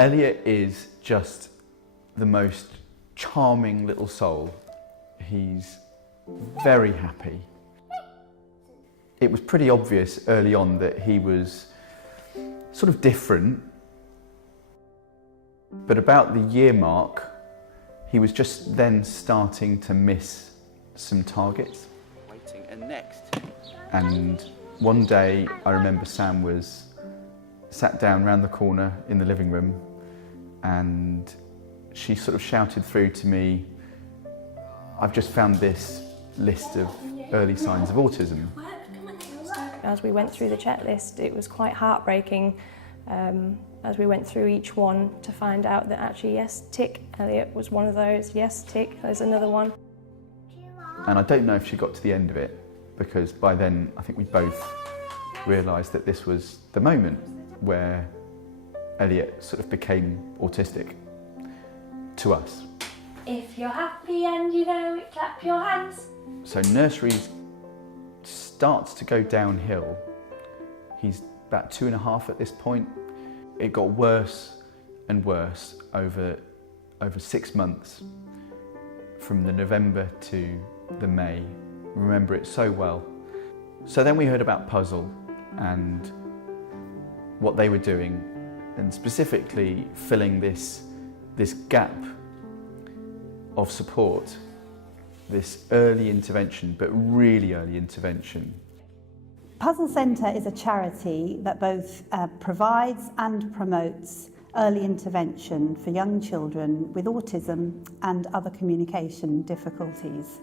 Elliot is just the most charming little soul. He's very happy. It was pretty obvious early on that he was sort of different, but about the year mark, he was just then starting to miss some targets. Waiting, and next. And one day, I remember Sam was sat down round the corner in the living room, and she sort of shouted through to me, "I've just found this list of early signs of autism." As we went through the checklist, it was quite heartbreaking as we went through each one to find out that actually, yes, tick, Elliot was one of those, yes, tick, there's another one. And I don't know if she got to the end of it, because by then I think we both realised that this was the moment where Elliot sort of became autistic to us. If you're happy and you know it, clap your hands. So nursery starts to go downhill. He's about 2.5 at this point. It got worse and worse over 6 months, from the November to the May. Remember it so well. So then we heard about Puzzle and what they were doing, and specifically filling this gap of support, this early intervention, but really early intervention. Puzzle Centre is a charity that both provides and promotes early intervention for young children with autism and other communication difficulties.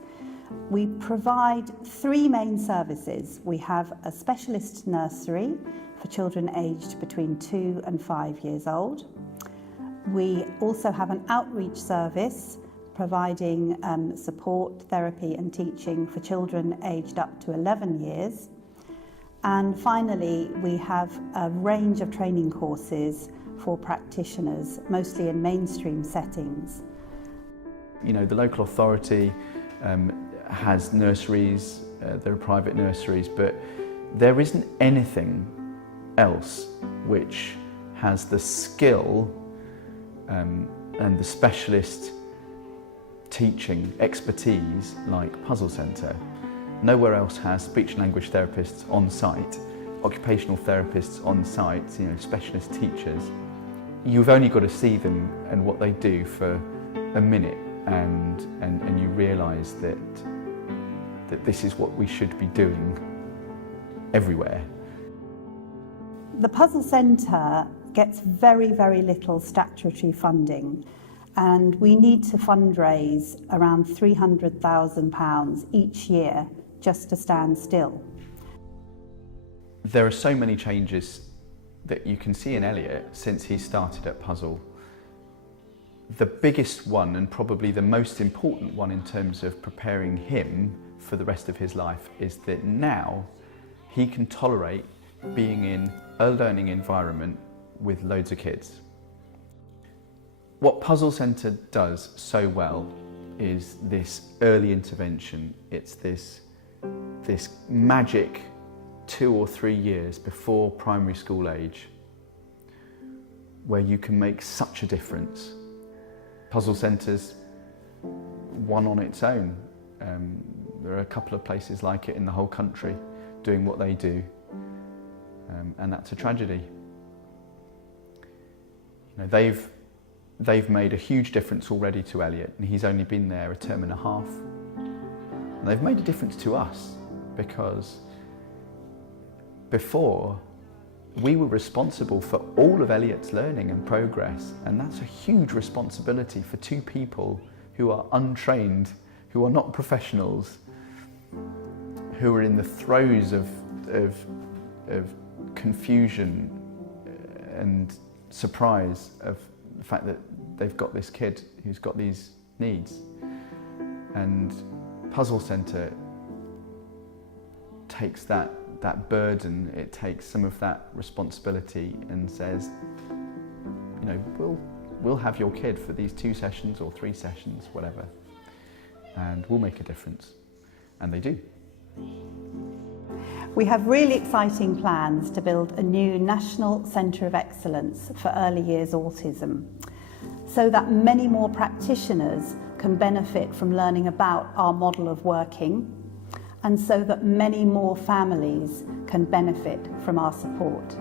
We provide 3 main services. We have a specialist nursery for children aged between 2 and 5 years old. We also have an outreach service providing support, therapy and teaching for children aged up to 11 years. And finally, we have a range of training courses for practitioners, mostly in mainstream settings. You know, the local authority has nurseries, there are private nurseries, but there isn't anything else which has the skill and the specialist teaching expertise like Puzzle Centre. Nowhere else has speech and language therapists on site, occupational therapists on site, you know, specialist teachers. You've only got to see them and what they do for a minute, and you realise that this is what we should be doing everywhere. The Puzzle Centre gets very, very little statutory funding, and we need to fundraise around £300,000 each year just to stand still. There are so many changes that you can see in Elliot since he started at Puzzle. The biggest one, and probably the most important one in terms of preparing him for the rest of his life, is that now he can tolerate being in a learning environment with loads of kids. What Puzzle Centre does so well is this early intervention. It's this magic 2 or 3 years before primary school age where you can make such a difference. Puzzle Centre's one on its own. There are a couple of places like it in the whole country doing what they do, and that's a tragedy. You know, they've made a huge difference already to Elliot, and he's only been there a term and a half. And they've made a difference to us, because before we were responsible for all of Elliot's learning and progress, and that's a huge responsibility for 2 people who are untrained, who are not professionals, who are in the throes of confusion and surprise of the fact that they've got this kid who's got these needs. And Puzzle Centre takes that burden, it takes some of that responsibility and says, you know, we'll have your kid for these 2 sessions or 3 sessions, whatever, and we'll make a difference. And they do. We have really exciting plans to build a new National Centre of Excellence for Early Years Autism, so that many more practitioners can benefit from learning about our model of working, and so that many more families can benefit from our support.